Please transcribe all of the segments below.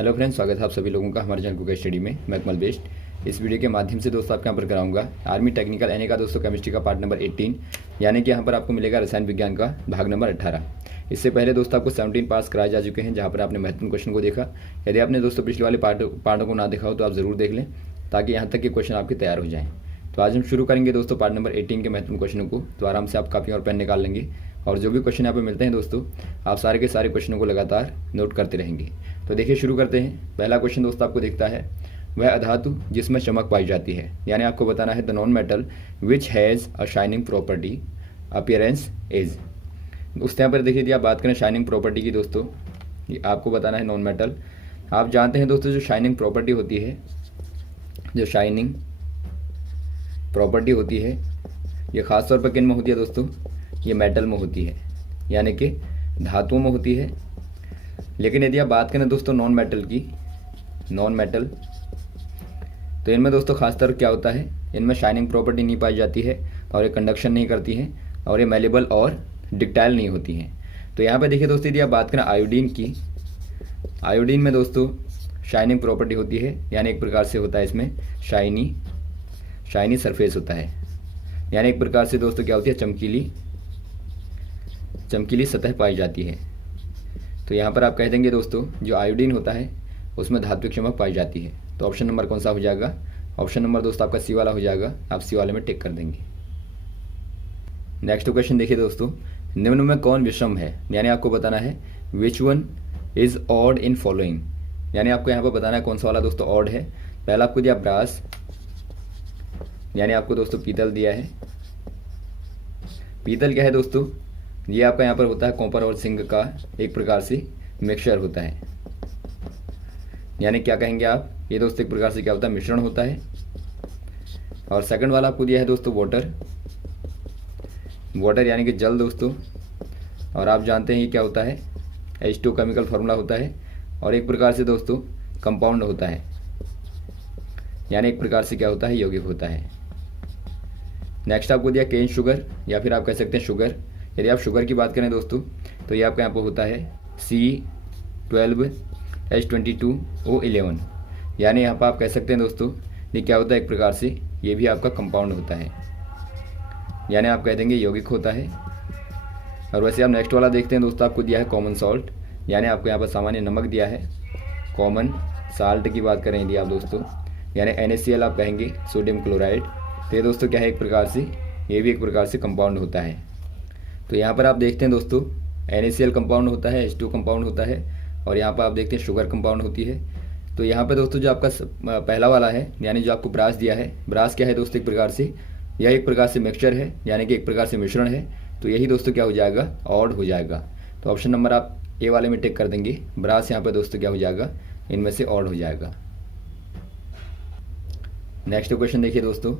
Hello friends, स्वागत है आप सभी लोगों का हमारे चैनल कुक स्टडी में। मैं अकमल बेस्ट। इस वीडियो के माध्यम से दोस्तों आपके यहाँ पर कराऊंगा आर्मी टेक्निकल यानी का दोस्तों केमिस्ट्री का पार्ट नंबर 18, यानी कि यहाँ पर आपको मिलेगा रसायन विज्ञान का भाग नंबर 18। इससे पहले दोस्तों आपको 17 पार्ट्स कराए जा चुके हैं, जहाँ पर आपने महत्वपूर्ण क्वेश्चन को देखा। यदि आपने दोस्तों पिछले वाले पार्टों को ना देखा हो तो आप ज़रूर देख लें, ताकि यहाँ तक के क्वेश्चन आपके तैयार हो जाएँ। तो आज हम शुरू करेंगे दोस्तों पार्ट नंबर 18 के महत्वपूर्ण क्वेश्चनों को। तो आराम से आप कापी और पेन निकाल लेंगे और जो भी क्वेश्चन यहाँ पे मिलते हैं दोस्तों, आप सारे के सारे क्वेश्चनों को लगातार नोट करते रहेंगे। तो देखिए शुरू करते हैं। पहला क्वेश्चन दोस्तों आपको दिखता है, वह अधातु जिसमें चमक पाई जाती है, यानी आपको बताना है the non metal which has a shining property appearance is. उस यहाँ पर देखिए यदि आप बात करें शाइनिंग प्रॉपर्टी की दोस्तों, ये आपको बताना है नॉन मेटल। आप जानते हैं दोस्तों जो शाइनिंग प्रॉपर्टी होती है, जो शाइनिंग प्रॉपर्टी होती है ये ख़ास तौर पर किन में होती है दोस्तों, ये मेटल में होती है, यानी कि धातुओं में होती है। लेकिन यदि आप बात करें दोस्तों नॉन मेटल की, नॉन मेटल, तो इनमें दोस्तों खासतौर क्या होता है, इनमें शाइनिंग प्रॉपर्टी नहीं पाई जाती है और ये कंडक्शन नहीं करती हैं और ये मेलेबल और डिक्टाइल नहीं होती हैं। तो यहाँ पे देखिए दोस्तों यदि आप बात करें आयोडीन की, आयोडीन में दोस्तों शाइनिंग प्रॉपर्टी होती है, यानी एक प्रकार से होता है इसमें शाइनी सरफेस होता है, यानी एक प्रकार से दोस्तों क्या होती है, चमकीली सतह पाई जाती है। तो यहाँ पर आप कह देंगे दोस्तों जो आयोडीन होता है उसमें धात्विक चमक पाई जाती है। तो ऑप्शन नंबर कौन सा हो जाएगा, ऑप्शन नंबर दोस्तों आपका सी वाला हो जाएगा। आप सी वाले में टिक कर देंगे। नेक्स्ट क्वेश्चन देखिए दोस्तों, निम्न में कौन विषम है, यानी आपको बताना है which one is odd in following, यानी आपको यहाँ पर बताना है कौन सा वाला दोस्तों ऑड है। पहला आपको दिया ब्रास, यानी आपको दोस्तों पीतल दिया है। पीतल क्या है दोस्तों, ये आपका यहाँ पर होता है कॉपर और जिंक का एक प्रकार से मिक्सचर होता है, यानी क्या कहेंगे आप, ये दोस्तों एक प्रकार से क्या होता है, मिश्रण होता है। और सेकंड वाला आपको दिया है दोस्तों वाटर यानी कि जल दोस्तों, और आप जानते हैं ये क्या होता है, H2 केमिकल फार्मूला होता है और एक प्रकार से दोस्तों कंपाउंड होता है, यानी एक प्रकार से क्या होता है, यौगिक होता है। नेक्स्ट आपको दिया केन शुगर, या फिर आप कह सकते हैं शुगर। यदि आप शुगर की बात करें दोस्तों तो ये आपका यहाँ पर होता है C12H22O11, यानी यहाँ पर आप कह सकते हैं दोस्तों ये क्या होता है, एक प्रकार से ये भी आपका कंपाउंड होता है, यानी आप कह देंगे यौगिक होता है। और वैसे आप नेक्स्ट वाला देखते हैं दोस्तों, आपको दिया है कॉमन सॉल्ट, यानी आपको यहाँ पर सामान्य नमक दिया है। कॉमन साल्ट की बात करें यदि आप दोस्तों, यानी NaCl आप कहेंगे, सोडियम क्लोराइड। तो ये दोस्तों क्या है, एक प्रकार से ये भी एक प्रकार से कंपाउंड होता है। तो यहाँ पर आप देखते हैं दोस्तों NaCl कंपाउंड होता है, H2 कंपाउंड होता है, और यहाँ पर आप देखते हैं शुगर कंपाउंड होती है। तो यहाँ पर दोस्तों जो आपका पहला वाला है, यानी जो आपको ब्रास दिया है, ब्रास क्या है दोस्तों, एक प्रकार से यह एक प्रकार से मिक्सचर है, यानी कि एक प्रकार से मिश्रण है। तो यही दोस्तों क्या हो जाएगा, ऑड हो जाएगा। तो ऑप्शन नंबर आप ए वाले में टिक कर देंगे। ब्रास यहाँ पर दोस्तों क्या हो जाएगा, इनमें से ऑड हो जाएगा। नेक्स्ट क्वेश्चन देखिए दोस्तों,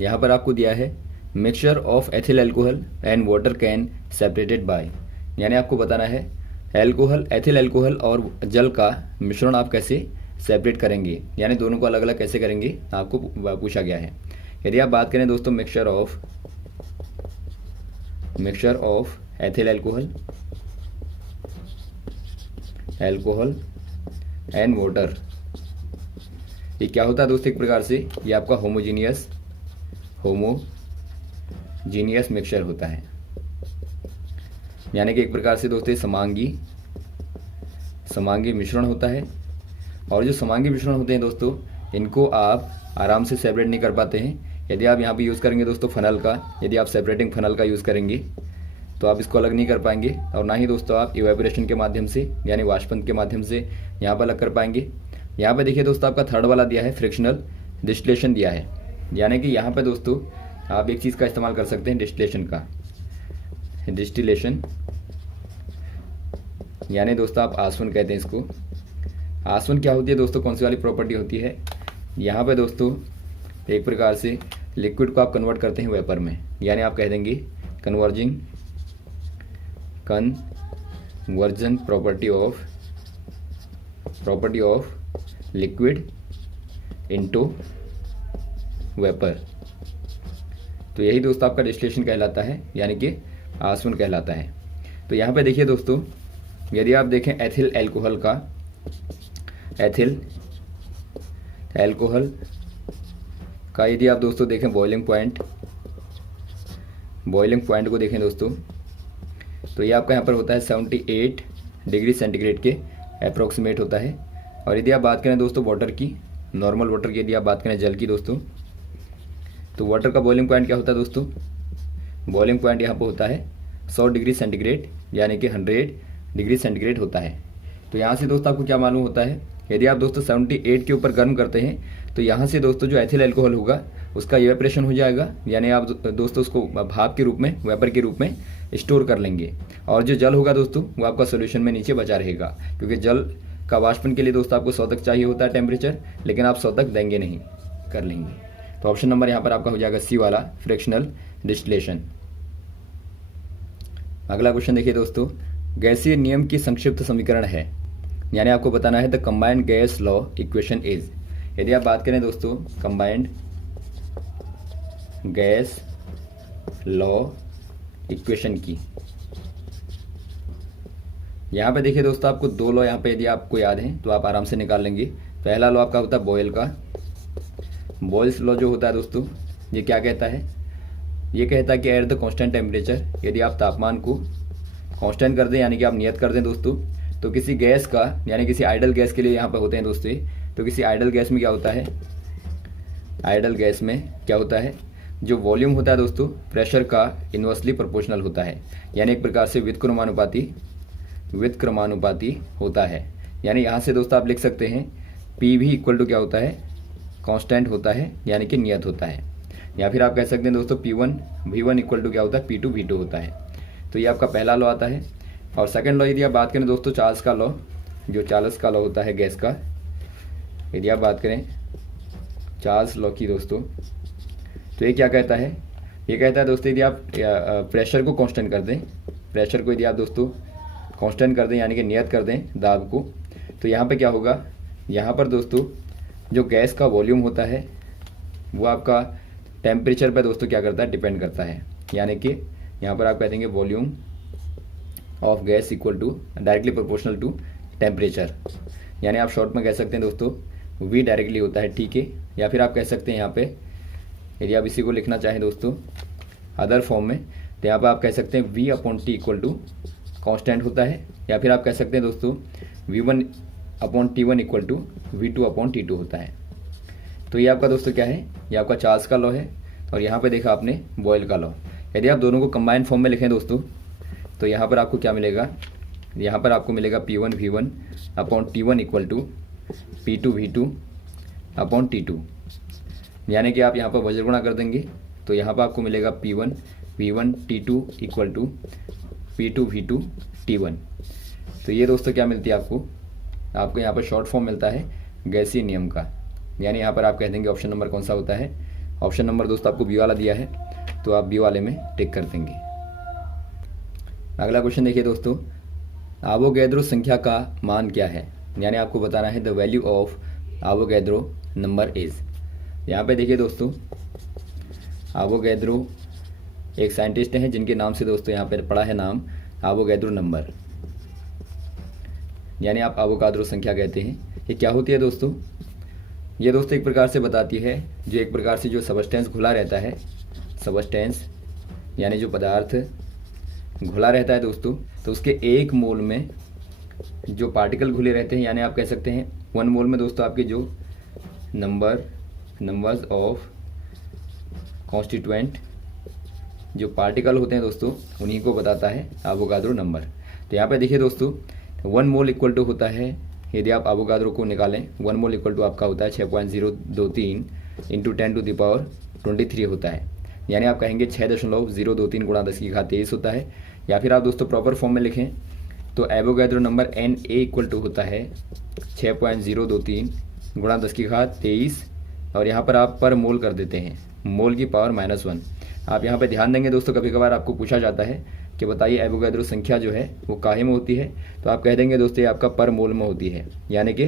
यहाँ पर आपको दिया है mixture of ethyl alcohol and water can separated by, यानी आपको बताना है एथिल एल्कोहल और जल का मिश्रण आप कैसे सेपरेट करेंगे, यानी दोनों को अलग अलग कैसे करेंगे, आपको पूछा गया है। यदि आप बात करें दोस्तों mixture of ethyl alcohol and water, ये क्या होता है दोस्तों, एक प्रकार से ये आपका होमोजीनियस मिक्सचर होता है, यानी कि एक प्रकार से दोस्तों समांगी मिश्रण होता है। और जो समांगी मिश्रण होते हैं दोस्तों, इनको आप आराम से सेपरेट नहीं कर पाते हैं। यदि आप यहाँ पे यूज़ करेंगे दोस्तों फनल का, यदि आप सेपरेटिंग फनल का यूज़ करेंगे तो आप इसको अलग नहीं कर पाएंगे, और ना ही दोस्तों आप इवेपोरेशन के माध्यम से यानी वाष्पन के माध्यम से यहाँ पर अलग कर पाएंगे। यहाँ पे देखिए दोस्तों आपका थर्ड वाला दिया है फ्रिक्शनल डिस्टिलेशन दिया है, यानी कि यहाँ पे दोस्तों आप एक चीज़ का इस्तेमाल कर सकते हैं डिस्टिलेशन, यानी दोस्तों आप आसवन कहते हैं इसको। आसवन क्या होती है दोस्तों, कौन सी वाली प्रॉपर्टी होती है, यहाँ पे दोस्तों एक प्रकार से लिक्विड को आप कन्वर्ट करते हैं वेपर में, यानी आप कह देंगे conversion property of liquid into vapour. तो यही दोस्तों आपका डिस्टिलेशन कहलाता है, यानी कि आसवन कहलाता है। तो यहाँ पे देखिए दोस्तों, यदि आप देखें एथिल एल्कोहल का एथिल एल्कोहल का यदि आप दोस्तों देखें बॉइलिंग पॉइंट को देखें दोस्तों, तो ये आपका यहाँ पर होता है 78 डिग्री सेंटीग्रेड के अप्रोक्सीमेट होता है। और यदि आप बात करें दोस्तों वाटर की, नॉर्मल वाटर की यदि आप बात करें जल की दोस्तों, तो वाटर का बॉइलिंग पॉइंट क्या होता है दोस्तों? बॉइलिंग पॉइंट यहाँ पर होता है 100 डिग्री सेंटीग्रेड, यानी कि 100 डिग्री सेंटीग्रेड होता है। तो यहाँ से दोस्तों आपको क्या मालूम होता है, यदि आप दोस्तों 78 के ऊपर गर्म करते हैं तो यहाँ से दोस्तों जो एथिल अल्कोहल होगा उसका इवेपरेशन हो जाएगा, यानी आप दोस्तों उसको भाप के रूप में, वेपर के रूप में स्टोर कर लेंगे। और जो जल होगा दोस्तों वो आपका सोल्यूशन में नीचे बचा रहेगा, क्योंकि जल का वाष्पन के लिए दोस्तों आपको 100 तक चाहिए होता है टेम्परेचर, लेकिन आप 100 तक देंगे नहीं, कर लेंगे। तो ऑप्शन नंबर यहाँ पर आपका हो जाएगा सी वाला, फ्रैक्शनल डिस्टिलेशन। अगला क्वेश्चन देखिए दोस्तों, गैसीय नियम की संक्षिप्त समीकरण है, यानी आपको बताना है the combined gas law equation is. यदि आप बात करें दोस्तों कंबाइंड गैस लॉ इक्वेशन की, यहाँ पे देखिए दोस्तों आपको दो लॉ यहाँ पे यदि आपको याद है तो आप आराम से निकाल लेंगे। पहला लॉ आपका होता है बॉयल का। बॉयल्स लॉ जो होता है दोस्तों ये क्या कहता है, ये कहता है कि एट द कांस्टेंट टेम्परेचर, यदि आप तापमान को कांस्टेंट कर दें, यानी कि आप नियत कर दें दोस्तों, तो किसी गैस का, यानी किसी आइडल गैस के लिए यहाँ पर होते हैं दोस्तों, तो किसी आइडल गैस में क्या होता है, आइडल गैस में क्या होता है, जो वॉल्यूम होता है दोस्तों प्रेशर का इन्वर्सली प्रोपोर्शनल होता है, यानी एक प्रकार से व्युत्क्रमानुपाती होता है। यानी यहाँ से दोस्तों आप लिख सकते हैं पी भी इक्वल टू क्या होता है, कांस्टेंट होता है, यानी कि नियत होता है। या फिर आप कह सकते हैं दोस्तों P1 V1 इक्वल टू क्या होता है, P2 V2 होता है। तो ये आपका पहला लॉ आता है। और सेकंड लॉ यदि आप बात करें दोस्तों चार्ल्स का लॉ, जो चार्ल्स का लॉ होता है गैस का, यदि आप बात करें चार्ल्स लॉ की दोस्तों, तो ये क्या कहता है, ये कहता है दोस्तों यदि आप प्रेशर को कांस्टेंट कर दें, प्रेशर को यदि आप दोस्तों कांस्टेंट कर दें, यानी कि नियत कर दें दाब को, तो यहाँ पे क्या होगा, यहाँ पर दोस्तों जो गैस का वॉल्यूम होता है वो आपका टेम्परेचर पर दोस्तों क्या करता है, डिपेंड करता है। यानी कि यहाँ पर आप कह देंगे volume of gas equal to directly proportional to temperature, यानी आप शॉर्ट में कह सकते हैं दोस्तों V डायरेक्टली होता है, ठीक है। या फिर आप कह सकते हैं यहाँ पे, यदि आप इसी को लिखना चाहें दोस्तों अदर फॉर्म में, तो यहाँ पर आप कह सकते हैं V/T इक्वल टू कॉन्स्टेंट होता है। या फिर आप कह सकते हैं दोस्तों V1/T1 इक्वल टू V2/T2 होता है। तो ये आपका दोस्तों क्या है, ये आपका चार्ल्स का लॉ है। और यहाँ पे देखा आपने बॉयल का लॉ। यदि आप दोनों को कंबाइंड फॉर्म में लिखें दोस्तों, तो यहाँ पर आपको क्या मिलेगा, यहाँ पर आपको मिलेगा P1 V1/T1 equal to P2 V2/T2, यानी कि आप यहाँ पर वज्रगुणा कर देंगे, तो यहाँ पर आपको मिलेगा P1 V1/T2 equal to P2 V2/T1। तो ये दोस्तों क्या मिलती है आपको यहाँ पर शॉर्ट फॉर्म मिलता है गैसीय नियम का। यानी यहाँ पर आप कह देंगे ऑप्शन नंबर कौन सा होता है, ऑप्शन नंबर दोस्तों आपको बी वाला दिया है, तो आप बी वाले में टिक कर देंगे। अगला क्वेश्चन देखिए दोस्तों, आवोगैद्रो संख्या का मान क्या है, यानी आपको बताना है the value of Avogadro number is. यहाँ पे देखिए दोस्तों आवोगैद्रो एक साइंटिस्ट हैं जिनके नाम से दोस्तों यहाँ पर पड़ा है नाम आवोगैद्रो नंबर, यानी आप आवोगाद्रो संख्या कहते हैं। ये क्या होती है दोस्तों, ये दोस्तों एक प्रकार से बताती है जो एक प्रकार से जो सबस्टेंस घुला रहता है, सबस्टेंस यानी जो पदार्थ घुला रहता है दोस्तों, तो उसके एक मोल में जो पार्टिकल घुले रहते हैं, यानी आप कह सकते हैं 1 मोल में दोस्तों आपके जो नंबर्स ऑफ कॉन्स्टिट्यूएंट जो पार्टिकल होते हैं दोस्तों, उन्हीं को बताता है आवोगाद्रो नंबर। तो यहाँ पे देखिए दोस्तों 1 मोल इक्वल टू होता है, यदि आप आवोगाद्रो को निकालें 1 मोल इक्वल टू आपका होता है 6.023 इंटू 10⁻23 होता है, यानी आप कहेंगे 6.023 गुणा 10⁻23 होता है। या फिर आप दोस्तों प्रॉपर फॉर्म में लिखें तो Avogadro number Na equal to होता है 6.023 गुणा 10⁻23, और यहाँ पर आप पर मोल कर देते हैं, मोल की पावर -1। आप यहाँ पर ध्यान देंगे दोस्तों, कभी कभार आपको पूछा जाता है कि बताइए एवोगाद्रो संख्या जो है वो काहे में होती है, तो आप कह देंगे दोस्तों ये आपका पर मोल में होती है, यानी कि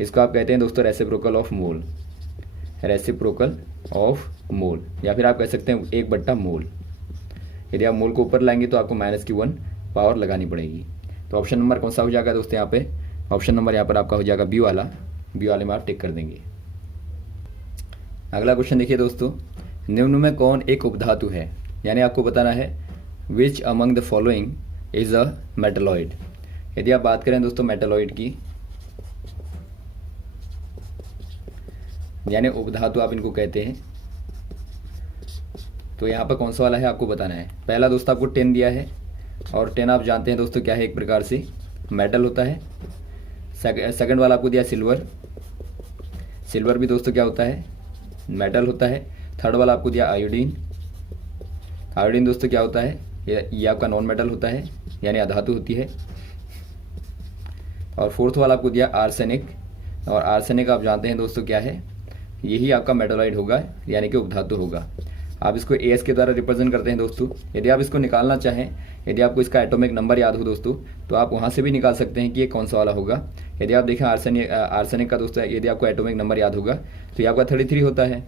इसको आप कहते हैं दोस्तों reciprocal of mole, reciprocal of mole. या फिर आप कह सकते हैं 1/मोल। यदि आप मोल को ऊपर लाएंगे तो आपको -1 पावर लगानी पड़ेगी। तो ऑप्शन नंबर कौन सा हो जाएगा दोस्तों यहाँ पे, ऑप्शन नंबर यहाँ पर आपका हो जाएगा बी वाला, बी वाले में आप टिक कर देंगे। अगला क्वेश्चन देखिए दोस्तों, निम्न में कौन एक उपधातु है, यानी आपको बताना है which among the following is a metalloid. यदि आप बात करें दोस्तों मेटलॉइड की, यानी उपधातु आप इनको कहते हैं, तो यहाँ पर कौन सा वाला है आपको बताना है। पहला दोस्तों आपको टेन दिया है, और टेन आप जानते हैं दोस्तों क्या है, एक प्रकार से मेटल होता है। सेकंड वाला आपको दिया सिल्वर, सिल्वर भी दोस्तों क्या होता है, मेटल होता है। थर्ड वाला आपको दिया आयोडीन, आयोडीन दोस्तों क्या होता है, ये आपका नॉन मेटल होता है, यानी अधातु होती है। और फोर्थ वाला आपको दिया आर्सेनिक, और आर्सेनिक आप जानते हैं दोस्तों क्या है, यही आपका मेटलॉइड होगा, यानी कि उपधातु होगा। आप इसको एस के द्वारा रिप्रेजेंट करते हैं दोस्तों। यदि आप इसको निकालना चाहें, यदि आपको इसका एटॉमिक नंबर याद हो दोस्तों, तो आप वहाँ से भी निकाल सकते हैं कि ये कौन सा वाला होगा। यदि आप देखें आर्सेनिक का दोस्तों, यदि आपको एटॉमिक नंबर याद होगा तो ये आपका 33 होता है।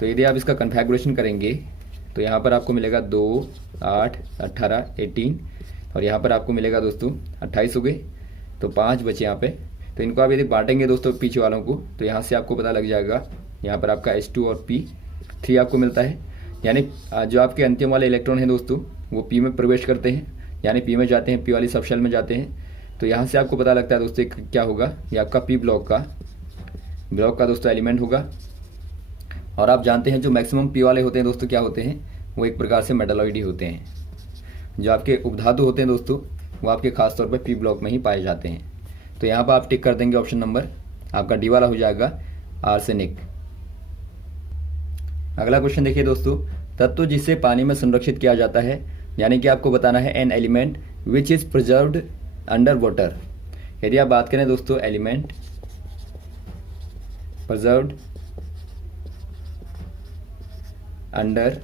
तो यदि आप इसका कन्फिगरेशन करेंगे तो यहाँ पर आपको मिलेगा 2, 8, 18, 18, और यहाँ पर आपको मिलेगा दोस्तों 28 हो गए, तो 5 बचे यहाँ पे। तो इनको आप यदि बांटेंगे दोस्तों पीछे वालों को, तो यहाँ से आपको पता लग जाएगा, यहाँ पर आपका H2 और P3 आपको मिलता है। यानी जो आपके अंतिम वाले इलेक्ट्रॉन हैं दोस्तों, वो P में प्रवेश करते हैं, यानी P में जाते हैं, P वाली सब शेल में जाते हैं। तो यहाँ से आपको पता लगता है दोस्तों क्या होगा, ये आपका P ब्लॉक का दोस्तों एलिमेंट होगा। और आप जानते हैं जो मैक्सिमम P वाले होते हैं दोस्तों क्या होते हैं, वो एक प्रकार से मेटलॉइड ही होते हैं। जो आपके उपधातु होते हैं दोस्तों, वो आपके खास तौर पर P ब्लॉक में ही पाए जाते हैं। तो यहाँ पर आप टिक कर देंगे, ऑप्शन नंबर आपका डी वाला हो जाएगा आर्सेनिक। अगला क्वेश्चन देखिए दोस्तों, तत्व जिसे पानी में संरक्षित किया जाता है, यानी कि आपको बताना है an element which is preserved under water. यदि आप बात करें दोस्तों एलिमेंट प्रिजर्व्ड अंडर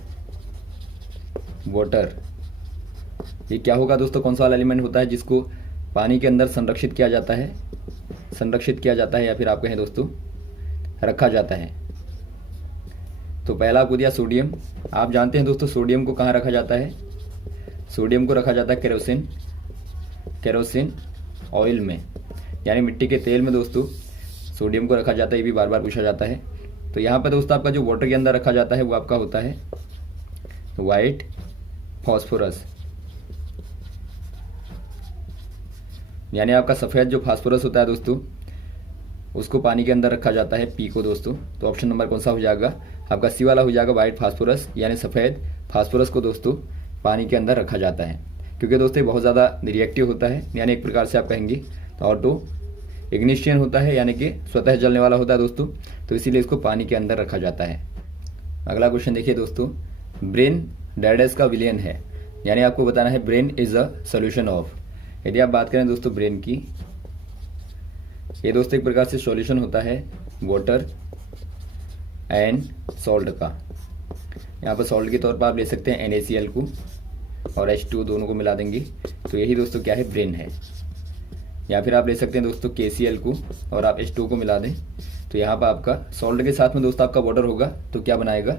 वाटर, ये क्या होगा दोस्तों, कौन सा वाला एलिमेंट होता है जिसको पानी के अंदर संरक्षित किया जाता है, या फिर आप कहें दोस्तों रखा जाता है। तो पहला आपको दिया सोडियम। आप जानते हैं दोस्तों सोडियम को कहाँ रखा जाता है, सोडियम को रखा जाता है केरोसिन ऑयल में, यानी मिट्टी के तेल में दोस्तों सोडियम को रखा जाता है। ये भी बार बार पूछा जाता है। तो यहाँ पर दोस्तों आपका जो वाटर के अंदर रखा जाता है वो आपका होता है वाइट फॉस्फोरस, यानी आपका सफ़ेद जो फास्फोरस होता है दोस्तों, उसको पानी के अंदर रखा जाता है, पी को दोस्तों। तो ऑप्शन नंबर कौन सा हो जाएगा, आपका सी वाला हो जाएगा वाइट फास्फोरस, यानी सफ़ेद फास्फोरस को दोस्तों पानी के अंदर रखा जाता है। क्योंकि दोस्तों ये बहुत ज़्यादा रिएक्टिव होता है, यानी एक प्रकार से आप कहेंगे ऑटो इग्निशन होता है, यानी कि स्वतः जलने वाला होता है दोस्तों, तो इसीलिए इसको पानी के अंदर रखा जाता है। अगला क्वेश्चन देखिए दोस्तों, ब्रेन डैडेस का विलयन है, यानी आपको बताना है brain is a solution of. यदि आप बात करें दोस्तों ब्रेन की, ये दोस्तों एक प्रकार से सॉल्यूशन होता है वाटर एंड सॉल्ट का। यहाँ पर सॉल्ट के तौर पर आप ले सकते हैं NaCl को और H2 दोनों को मिला देंगे, तो यही दोस्तों क्या है, ब्रेन है। या फिर आप ले सकते हैं दोस्तों KCl को और आप H2 को मिला दें, तो यहाँ पर आपका सॉल्ट के साथ में दोस्तों आपका वाटर होगा, तो क्या बनाएगा,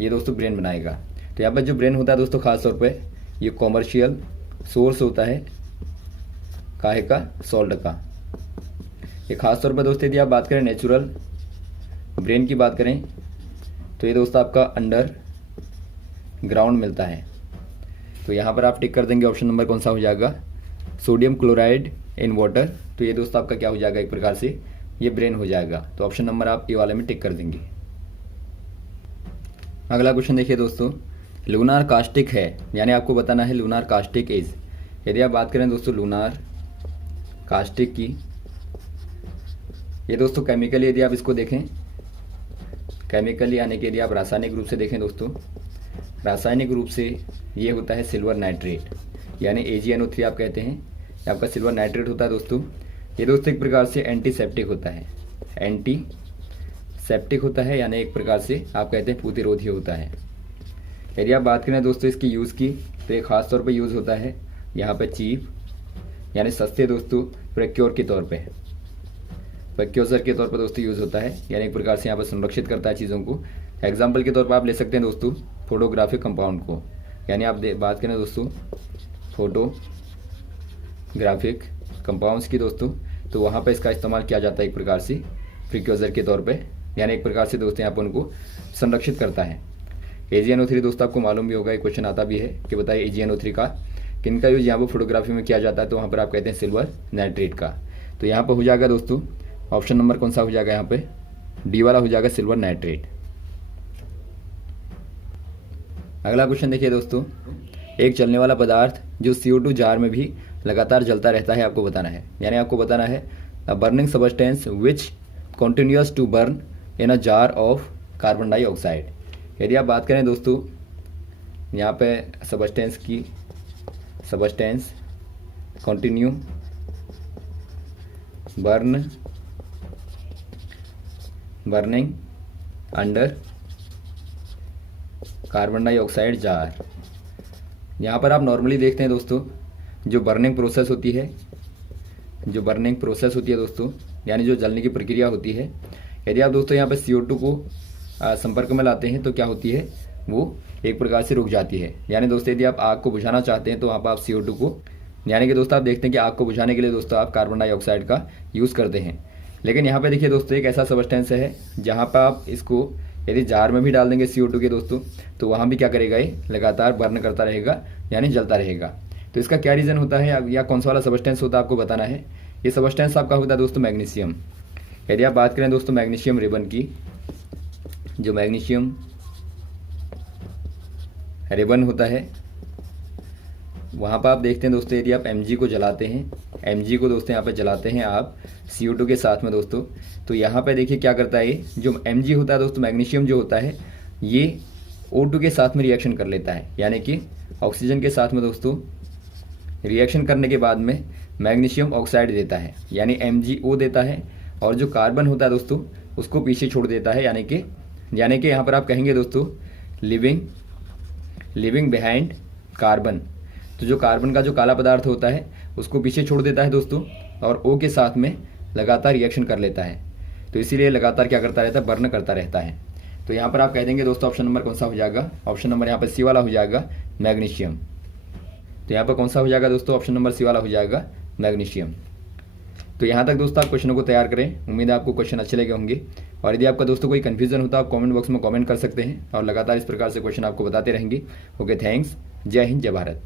ये दोस्तों ब्रेन बनाएगा। तो यहाँ पर जो ब्रेन होता है दोस्तों खास तौर पर ये कॉमर्शियल सोर्स होता है, काहे का, सॉल्ट का। ये खास तौर पर दोस्तों यदि आप बात करें नेचुरल ब्रेन की बात करें, तो ये दोस्तों आपका अंडर ग्राउंड मिलता है। तो यहाँ पर आप टिक कर देंगे, ऑप्शन नंबर कौन सा हो जाएगा, सोडियम क्लोराइड इन वाटर। तो ये दोस्तों आपका क्या हो जाएगा, एक प्रकार से ये ब्रेन हो जाएगा। तो ऑप्शन नंबर आप ये वाले में टिक कर देंगे। अगला क्वेश्चन देखिए दोस्तों, लूनार कास्टिक है, यानी आपको बताना है लूनार कास्टिक इज। यदि आप बात करें दोस्तों लूनार कास्टिक की, ये दोस्तों केमिकली यदि आप इसको देखें, केमिकली यानी कि यदि आप रासायनिक रूप से देखें दोस्तों, रासायनिक रूप से ये होता है सिल्वर नाइट्रेट, यानी AgNO3 आप कहते हैं, ये आपका सिल्वर नाइट्रेट होता है दोस्तों। ये दोस्तों एक प्रकार से एंटीसेप्टिक होता है, एंटीसेप्टिक होता है, यानी एक प्रकार से आप कहते हैं प्रतिरोधी होता है। यदि आप बात करें दोस्तों इसकी यूज़ की, तो ये खास तौर पर यूज़ होता है यहाँ पर चीप, यानी सस्ते दोस्तों प्रिक्योर के तौर पे, प्रिक्योर्सर के तौर पर दोस्तों यूज़ होता है, यानी एक प्रकार से यहाँ पर संरक्षित करता है चीज़ों को। एग्जाम्पल के तौर पर आप ले सकते हैं दोस्तों फोटोग्राफिक कंपाउंड को, यानी आप बात करें दोस्तों फोटोग्राफिक कंपाउंड्स की दोस्तों, तो वहाँ पर इसका इस्तेमाल किया जाता है एक प्रकार से प्रिक्योजर के तौर पे, यानी एक प्रकार से दोस्तों यहाँ पर उनको संरक्षित करता है। AgNO3 दोस्तों आपको मालूम भी होगा, एक क्वेश्चन आता भी है कि बताइए AgNO3 का किनका यूज यहाँ पर फोटोग्राफी में किया जाता है, तो वहाँ पर आप कहते हैं सिल्वर नाइट्रेट का। तो यहाँ पर हो जाएगा दोस्तों ऑप्शन नंबर कौन सा हो जाएगा, यहाँ पे डी वाला हो जाएगा सिल्वर नाइट्रेट। अगला क्वेश्चन देखिए दोस्तों, एक चलने वाला पदार्थ जो CO2 जार में भी लगातार जलता रहता है आपको बताना है, यानी आपको बताना है a burning substance which continuous to burn in a jar of carbon dioxide. यदि आप बात करें दोस्तों यहाँ पे substance continue burning under carbon dioxide jar. यहाँ पर आप नॉर्मली देखते हैं दोस्तों जो बर्निंग प्रोसेस होती है दोस्तों, यानी जो जलने की प्रक्रिया होती है, यदि आप दोस्तों यहाँ पर CO2 को संपर्क में लाते हैं तो क्या होती है, वो एक प्रकार से रुक जाती है। यानी दोस्तों यदि आप आग को बुझाना चाहते हैं तो वहाँ पर आप CO2 को, यानी कि दोस्तों आप देखते हैं कि आग को बुझाने के लिए दोस्तों आप कार्बन डाइऑक्साइड का यूज़ करते हैं। लेकिन यहाँ पे देखिए दोस्तों एक ऐसा सबस्टेंस है जहाँ पर आप इसको यदि जार में भी डाल देंगे CO2 के दोस्तों, तो वहाँ भी क्या करेगा, ये लगातार बर्न करता रहेगा यानी जलता रहेगा। तो इसका क्या रीज़न होता है या कौन सा वाला सबस्टेंस होता है आपको बताना है। ये सबस्टेंस आपका होता है दोस्तों मैग्नीशियम। यदि आप बात करें दोस्तों मैग्नीशियम रिबन की, जो मैग्नीशियम रिबन होता है वहाँ पर आप देखते हैं दोस्तों यदि आप Mg को जलाते हैं, Mg को दोस्तों यहाँ पे जलाते हैं आप CO2 के साथ में दोस्तों, तो यहाँ पे देखिए क्या करता है, ये जो Mg होता है दोस्तों, मैग्नीशियम जो होता है ये O2 के साथ में रिएक्शन कर लेता है, यानी कि ऑक्सीजन के साथ में दोस्तों रिएक्शन करने के बाद में मैग्नीशियम ऑक्साइड देता है, यानी MgO देता है, और जो कार्बन होता है दोस्तों उसको पीछे छोड़ देता है, यानी कि यहाँ पर आप कहेंगे दोस्तों लिविंग बिहाइंड कार्बन। तो जो कार्बन का जो काला पदार्थ होता है उसको पीछे छोड़ देता है दोस्तों, और O के साथ में लगातार रिएक्शन कर लेता है, तो इसीलिए लगातार क्या करता रहता है, बर्न करता रहता है। तो यहाँ पर आप कह देंगे दोस्तों ऑप्शन नंबर कौन सा हो जाएगा, ऑप्शन नंबर यहाँ पर C वाला हो जाएगा मैग्नीशियम। तो यहाँ पर कौन सा हो जाएगा दोस्तों, ऑप्शन नंबर C वाला हो जाएगा मैग्नीशियम। तो यहाँ तक दोस्तों आप क्वेश्चनों को तैयार करें, उम्मीद है आपको क्वेश्चन अच्छे लगे होंगे। और यदि आपका दोस्तों कोई कन्फ्यूजन होता है आप कमेंट बॉक्स में कमेंट कर सकते हैं, और लगातार इस प्रकार से क्वेश्चन आपको बताते रहेंगे। ओके, थैंक्स, जय हिंद, जय भारत।